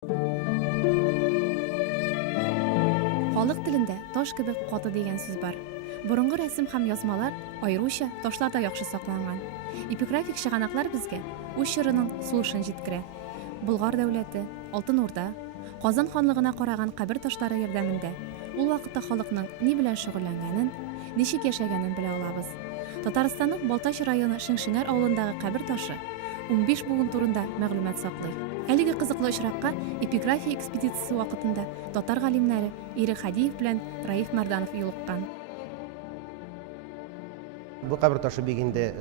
Халык телендә таш кебек каты дигән сүз бар. Борынгы рәсем һәм язмалар аеруча ташларда яхшы сакланган. Эпиграфик чыганаклар безгә үз чорының сулышын җиткерә. Болгар дәүләте, Алтын Урда, Казан ханлыгына караган кабер ташлары ярдәмендә ул вакытта халыкның ни белән шөгыльләнгәнен, ничек яшәгәнен белә алабыз. Татарстанның Балтач районы Шыңшыңар авылындагы кабер ташы 15 буын турында мәгълүмат саклый. Әлеге кызыклы очракка эпиграфия экспедициясе вакытында татар галимнәре Ире Хадиев белән Раиф Марданов юлыккан. Бу кабер ташы бик инде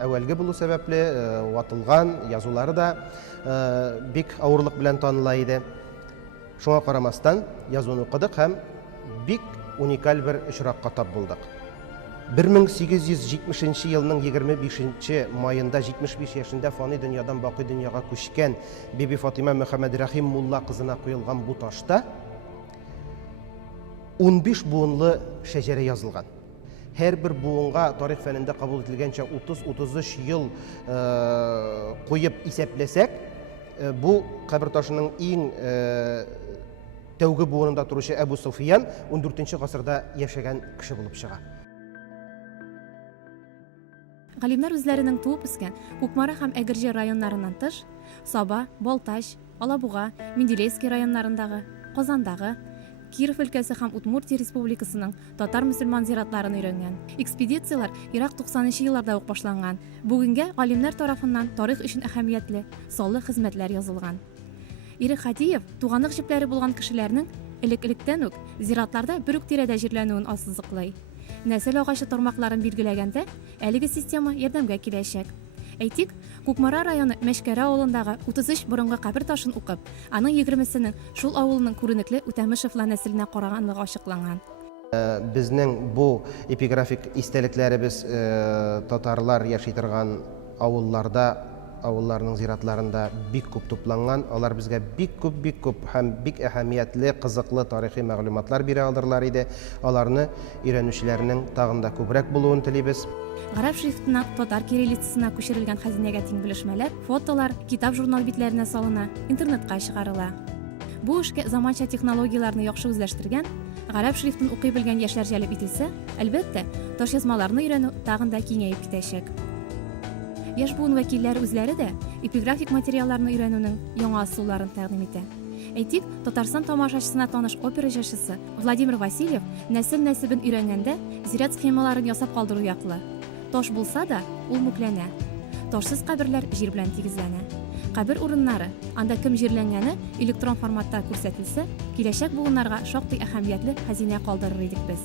әүвәлге булу сәбәпле ватылган, язулары да бик авырлык белән таныла иде. Шуңа карамастан язуны укыдык һәм бик уникаль бер очракка тап булдык. 1870 елның 25 майында 75 яшендә фани дөньядан бакый дөньяга күчкән Биби Фатима Мөхәммәд Рәхим мулла кызына куелган бу ташта 15 буынлы шәҗәрә язылган. Һәр бер буынга тарих фәнендә кабул ителгәнчә 30-33 ел куеп исәпләсәк, бу кабер ташының иң тәүге буынында торучы Әбу Суфиян 14-нче гасырда яшәгән кеше булып чыга. Галимнәр үзләренең туып үскән Кукмара һәм Әгерҗе районнарыннан тыш, Саба, Балтач, Алабуга, Менделеевский районнарындагы, Казандагы, Киров өлкәсе һәм Удмуртия республикасының татар-мөселман зиратларын өйрәнгән. Экспедициялар ерак 90-нчы елларда ук башланган. Бүгенгә галимнәр тарафыннан тарих өчен әһәмиятле саллы хезмәтләр язылган. Ире Хадиев туганлык җепләре булган кешеләрнең элек-электән үк зиратларда бер үк тирәдә җирләнүен ассызыклый. Нәсел агачы тармакларын билгеләгәндә, әлеге система ярдәмгә киләчәк. Әйтик, Кукмара районы Мәшкәрә авылындагы 33 борынгы кабер ташын укып, аның 20-сенең шул авылның күренекле Үтәмешевлар нәселенә караганлыгы ачыкланган. Безнең бу эпиграфик истәлекләребез татарлар яши торган авылларда, авылларның зиратларында бик күп тупланган. Алар безгә бик күп һәм бик әһәмиятле, кызыклы тарихи мәгълүматлар бирә алдылар иде. Аларны өйрәнүчеләрнең тагын да күбрәк булуын телибез. Гарәп шрифтына татар кириллицасына күчерелгән хәзинәгә тиң белешмәләр, фотолар, китап-журнал битләренә салына, интернетка чыгарыла. Бу эшкә заманча технологияларны яхшы үзләштергән, гарәп шрифтын укый белгән яшьләр җәлеп ителсә, әлбәттә, таш язмаларны өйрәнү тагын да киңәеп китәчәк. Яшь буын вәкилләре үзләре дә эпиграфик материалларны өйрәнүнең яңа ысулларын тәкъдим итә. Әйтик, Татарстан тамашачысына таныш опера җырчысы Владимир Васильев нәсел-нәсебен өйрәнгәндә зират схемаларын ясап калдыру яклы. Таш булса да, ул мүкләнә. Ташсыз каберләр җир белән тигезләнә. Кабер урыннары, анда кем җирләнгәне электрон форматта күрсәтелсә, киләчәк буыннарга шактый әһәмиятле хәзинә калдырыр идек без.